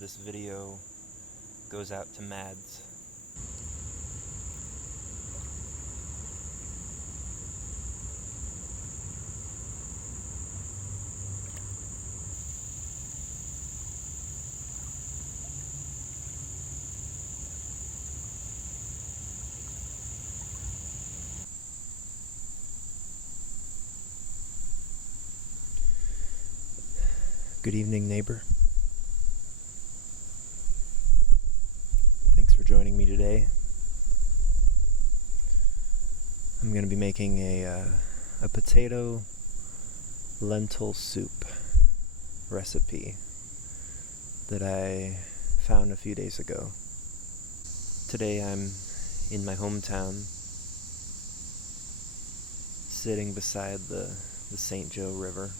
This video goes out to Mads. Good evening, neighbor. Thanks for joining me today. I'm going to be making a potato lentil soup recipe that I found a few days ago. Today I'm in my hometown, sitting beside the St. Joe River.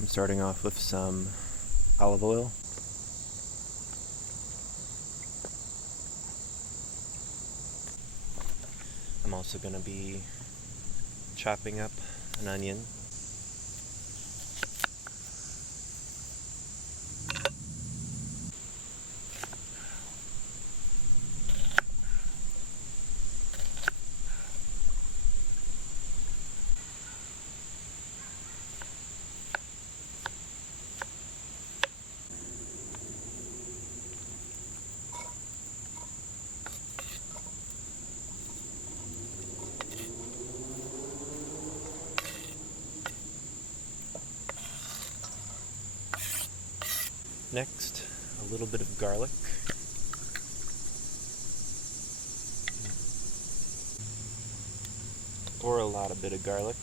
I'm starting off with some olive oil. I'm also going to be chopping up an onion. Next, a little bit of garlic. Or a lot of bit of garlic.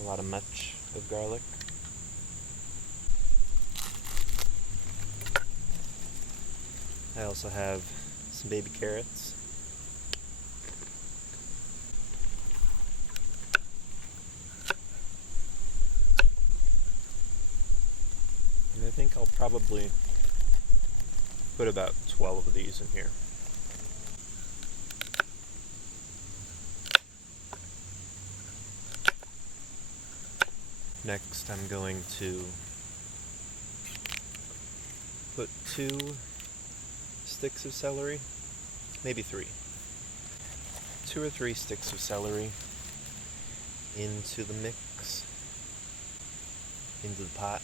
A lot of much of garlic. I also have some baby carrots. And I think I'll probably put about 12 of these in here. Next, I'm going to put 2 sticks of celery, maybe 3. 2 or 3 sticks of celery into the mix, into the pot.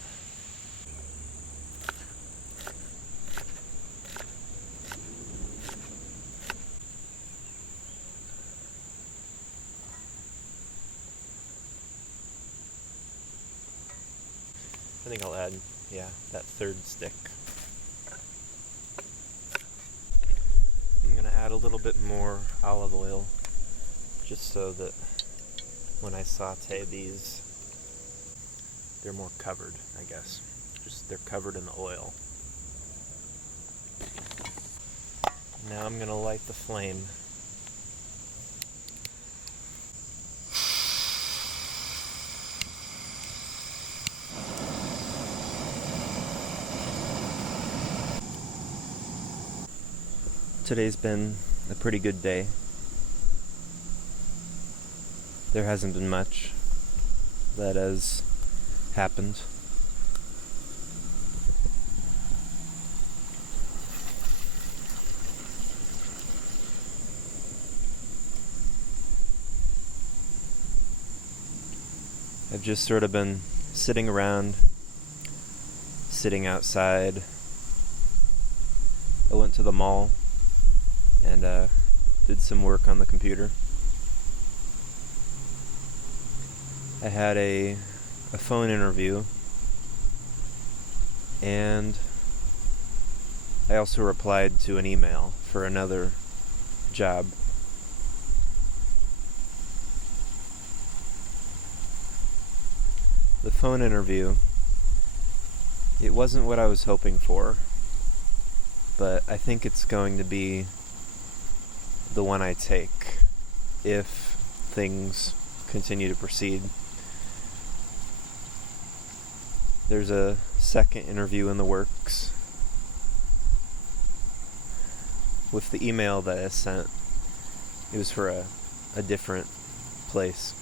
I think I'll add, that 3rd stick. I'm going to add a little bit more olive oil, just so that when I saute these, they're more covered, I guess. Just they're covered in the oil. Now I'm going to light the flame. Today's been a pretty good day. There hasn't been much that has happened. I've just sort of been sitting around, sitting outside. I went to the mall and did some work on the computer. I had a phone interview, and I also replied to an email for another job. The phone interview It wasn't what I was hoping for, but I think it's going to be the one I take if things continue to proceed. There's a second interview in the works. With the email that I sent, it was for a different place.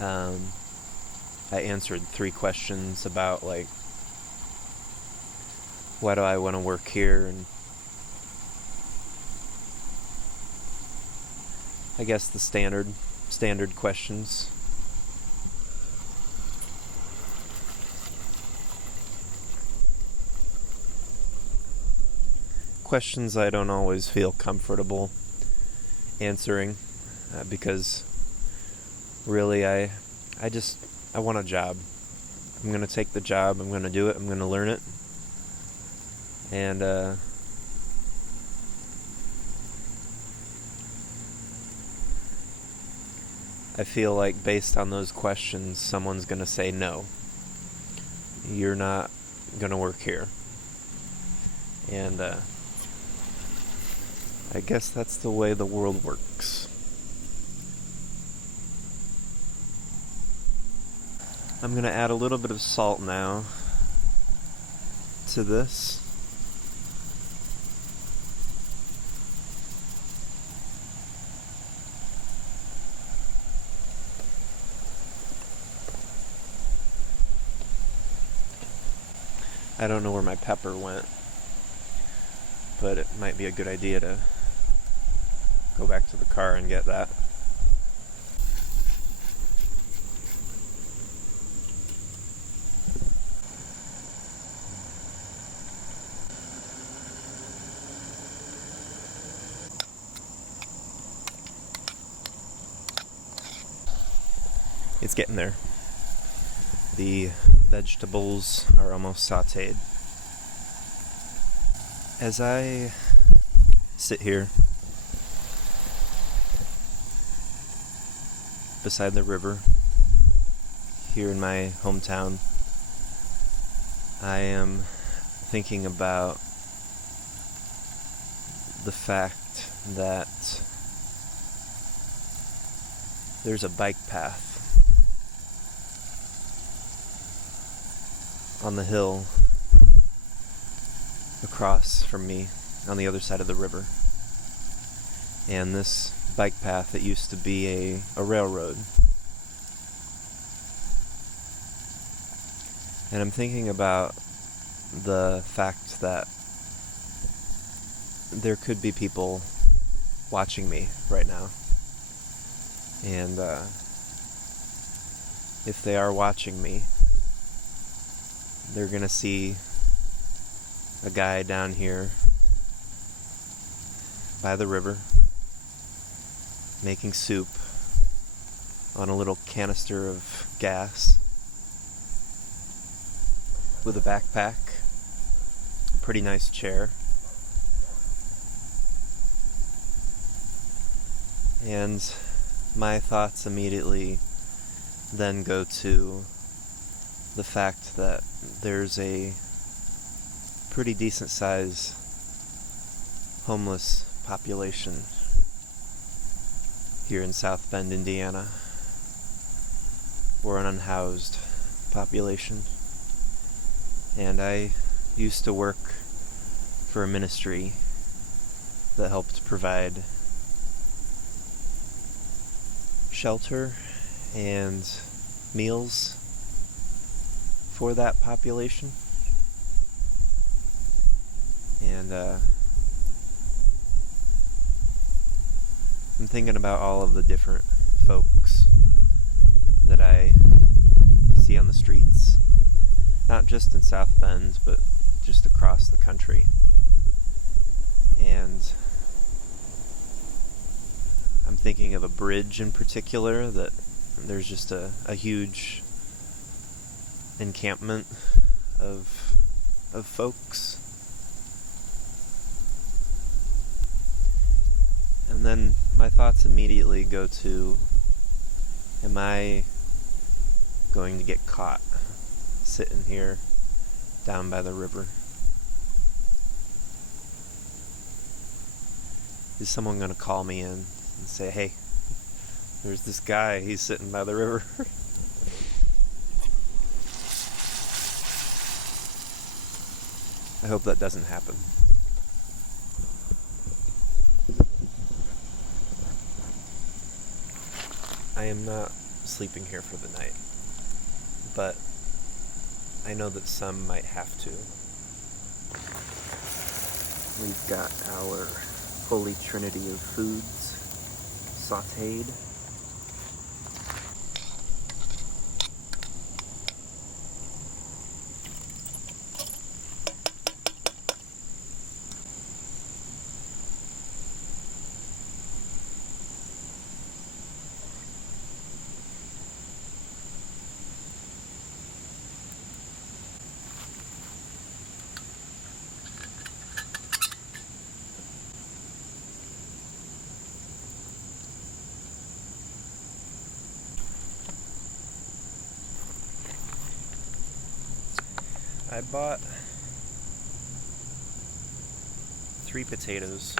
I answered 3 questions about, like, why do I want to work here, and I guess the standard questions. Questions I don't always feel comfortable answering, because really I want a job. I'm going to take the job, I'm going to do it, I'm going to learn it. And I feel like based on those questions, someone's going to say, no, you're not going to work here. And I guess that's the way the world works. I'm going to add a little bit of salt now to this. I don't know where my pepper went, but it might be a good idea to go back to the car and get that. It's getting there. The vegetables are almost sauteed. As I sit here beside the river here in my hometown, I am thinking about the fact that there's a bike path on the hill across from me on the other side of the river. And this bike path that used to be a railroad. And I'm thinking about the fact that there could be people watching me right now. And if they are watching me, they're gonna see a guy down here by the river making soup on a little canister of gas with a backpack, a pretty nice chair, and my thoughts immediately then go to the fact that there's a pretty decent size homeless population here in South Bend, Indiana. We're an unhoused population. And I used to work for a ministry that helped provide shelter and meals for that population. And I'm thinking about all of the different folks that I see on the streets, not just in South Bend, but just across the country. And I'm thinking of a bridge in particular that there's just a huge encampment of folks. And then my thoughts immediately go to, am I going to get caught sitting here down by the river. Is someone going to call me in and say, hey, there's this guy, he's sitting by the river? I hope that doesn't happen. I am not sleeping here for the night, but I know that some might have to. We've got our holy trinity of foods sauteed. I bought 3 potatoes,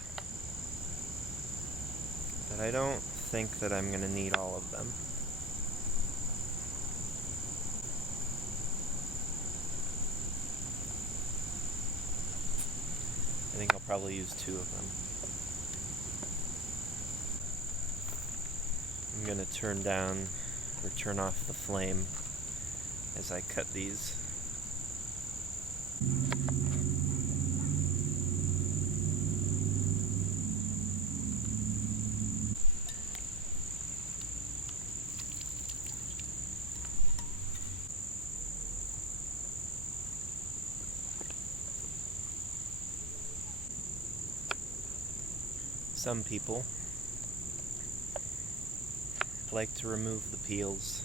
but I don't think that I'm going to need all of them. I think I'll probably use 2 of them. I'm going to turn off the flame as I cut these. Some people like to remove the peels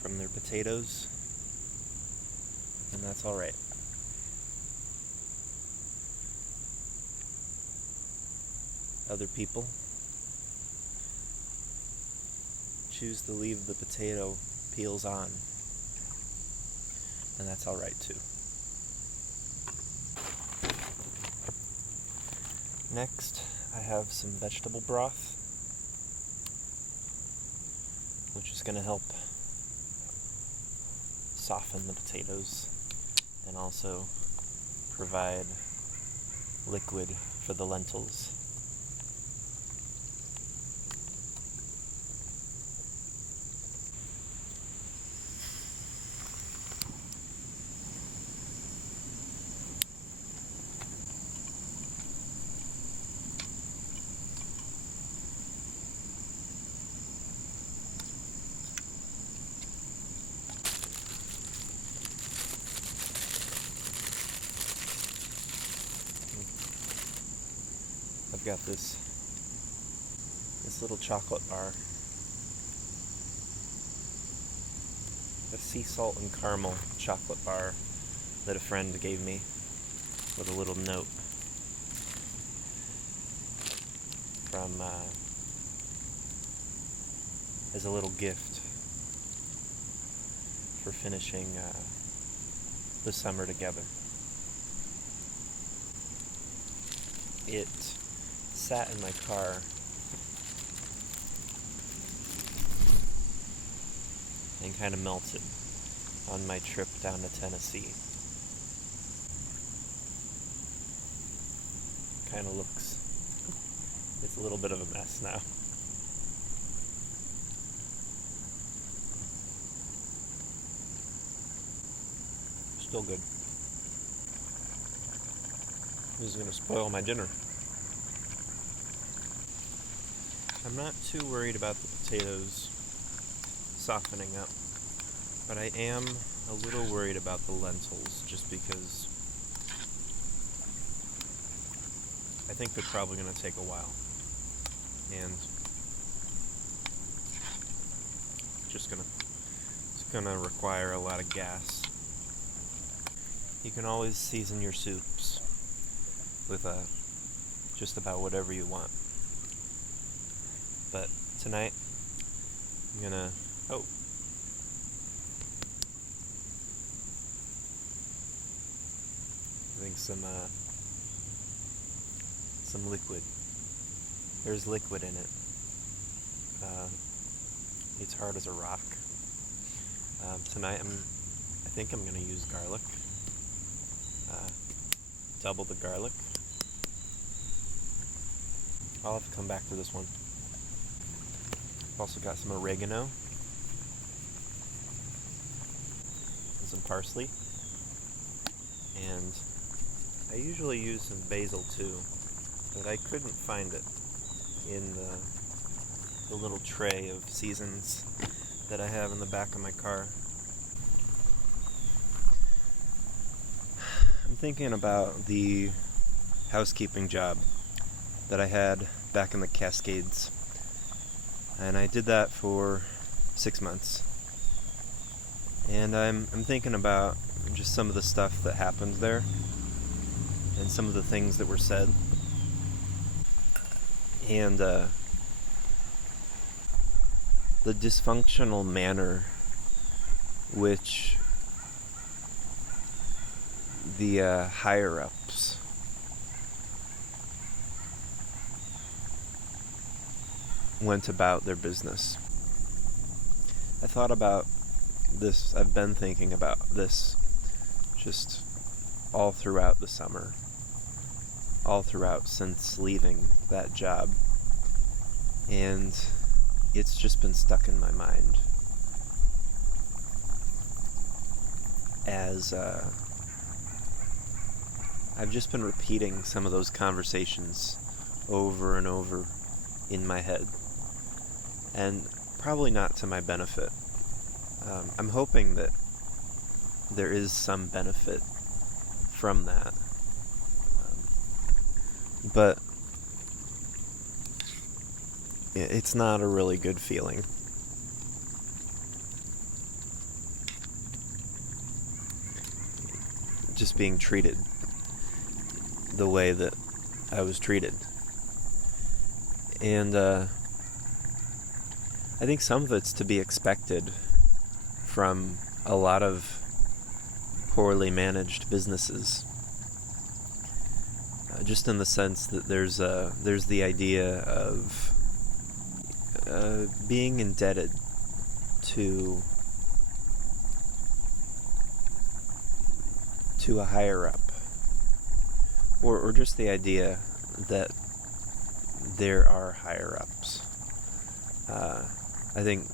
from their potatoes, and that's all right. Other people choose to leave the potato peels on, and that's all right too. Next, I have some vegetable broth, which is going to help soften the potatoes and also provide liquid for the lentils. I've got this little chocolate bar, a sea salt and caramel chocolate bar that a friend gave me with a little note from as a little gift for finishing the summer together. It sat in my car and kind of melted on my trip down to Tennessee. Kind of looks, it's a little bit of a mess now. Still good. This is going to spoil my dinner. I'm not too worried about the potatoes softening up, but I am a little worried about the lentils just because I think they're probably going to take a while, and it's going to require a lot of gas. You can always season your soups with just about whatever you want. But tonight, I'm gonna, I think some liquid. There's liquid in it. It's hard as a rock. Tonight I think I'm gonna use garlic. Double the garlic. I'll have to come back to this one. I've also got some oregano and some parsley. And I usually use some basil too, but I couldn't find it in the little tray of seasons that I have in the back of my car. I'm thinking about the housekeeping job that I had back in the Cascades, and I did that for 6 months. And I'm thinking about just some of the stuff that happened there and some of the things that were said. And the dysfunctional manner which the higher-ups went about their business. I thought about this, I've been thinking about this just all throughout the summer, all throughout since leaving that job, and it's just been stuck in my mind as I've just been repeating some of those conversations over and over in my head, and probably not to my benefit. I'm hoping that there is some benefit from that, but it's not a really good feeling. Just being treated the way that I was treated. And I think some of it's to be expected from a lot of poorly managed businesses. Just in the sense that there's the idea of being indebted to a higher up, or just the idea that there are higher ups. I think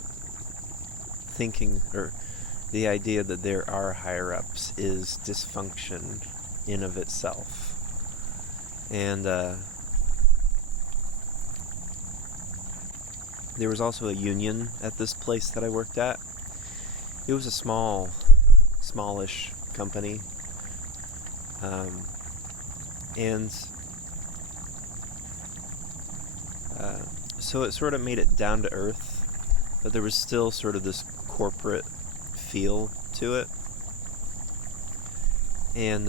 the idea that there are higher ups is dysfunction in of itself. And there was also a union at this place that I worked at. It was a smallish company. And so it sort of made it down to earth, but there was still sort of this corporate feel to it. And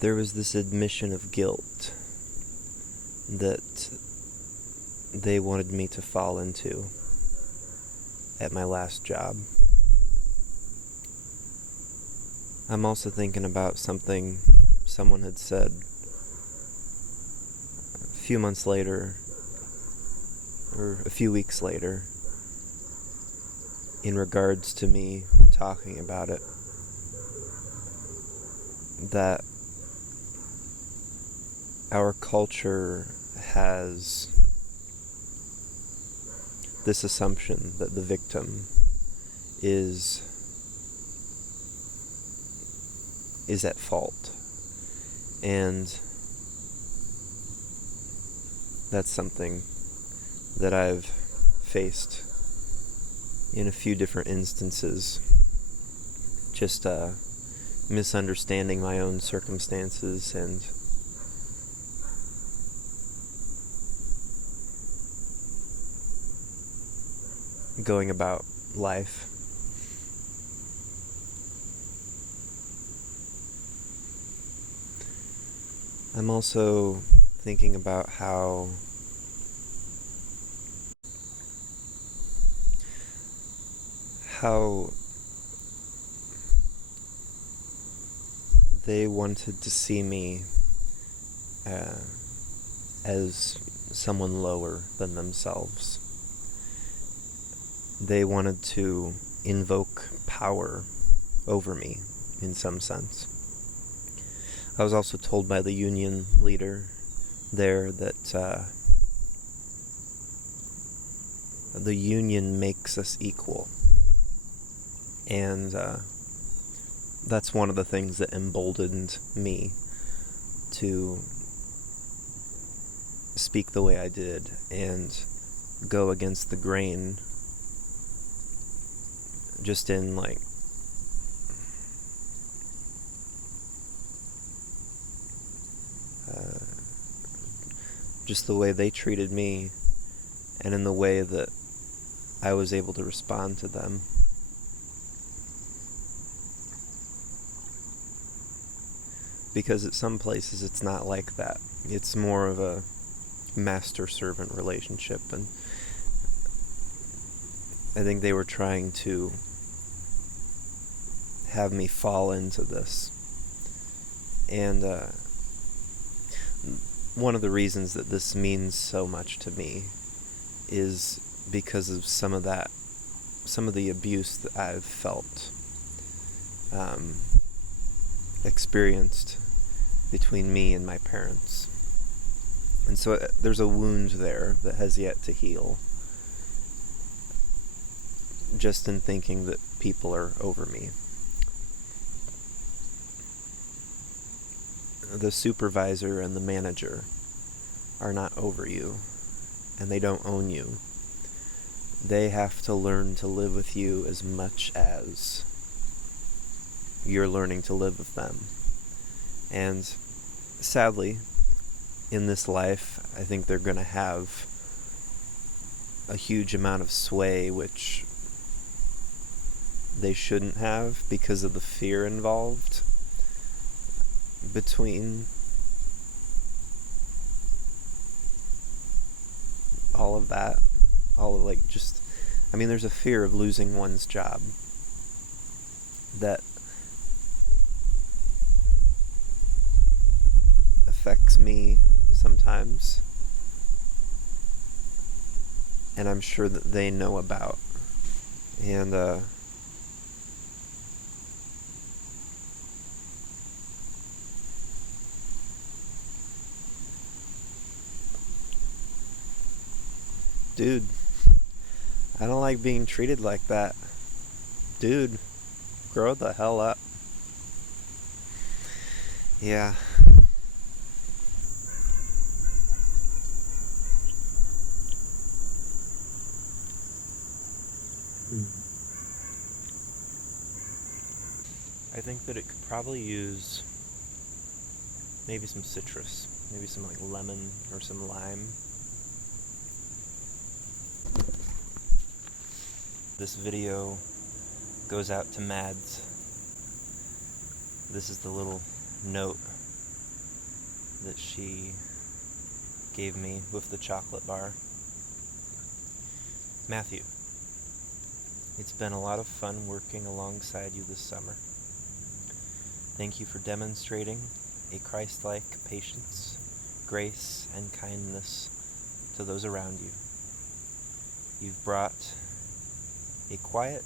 there was this admission of guilt that they wanted me to fall into at my last job. I'm also thinking about something someone had said a few months later, or a few weeks later, in regards to me talking about it, that our culture has this assumption that the victim is at fault. And that's something that I've faced in a few different instances. Just misunderstanding my own circumstances and going about life. I'm also thinking about how they wanted to see me as someone lower than themselves. They wanted to invoke power over me in some sense. I was also told by the union leader there that the union makes us equal. And that's one of the things that emboldened me to speak the way I did and go against the grain, just in like just the way they treated me, and in the way that I was able to respond to them. Because at some places it's not like that. It's more of a master-servant relationship, and I think they were trying to have me fall into this. And one of the reasons that this means so much to me is because of some of the abuse that I've felt, experienced between me and my parents. And so there's a wound there that has yet to heal, just in thinking that people are over me. The supervisor and the manager are not over you, and they don't own you. They have to learn to live with you as much as you're learning to live with them. And sadly, in this life, I think they're going to have a huge amount of sway, which they shouldn't have because of the fear involved between all of that. There's a fear of losing one's job that affects me sometimes, and I'm sure that they know about. And dude, I don't like being treated like that. Dude, grow the hell up. Yeah. I think that it could probably use maybe some citrus, maybe some like lemon or some lime. This video goes out to Mads. This is the little note that she gave me with the chocolate bar. Matthew, it's been a lot of fun working alongside you this summer. Thank you for demonstrating a Christ-like patience, grace, and kindness to those around you. You've brought a quiet,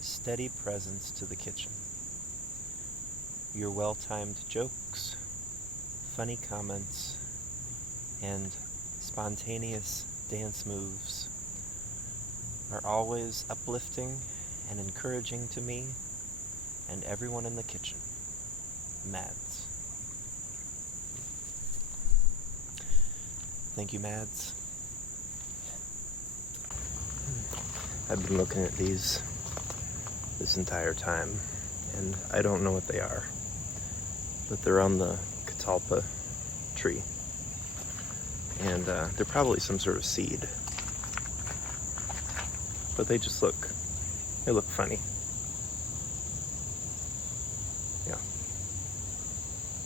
steady presence to the kitchen. Your well-timed jokes, funny comments, and spontaneous dance moves are always uplifting and encouraging to me and everyone in the kitchen. Mads. Thank you, Mads. I've been looking at these this entire time, and I don't know what they are, but they're on the catalpa tree, and they're probably some sort of seed, but they look funny. Yeah,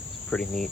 it's pretty neat.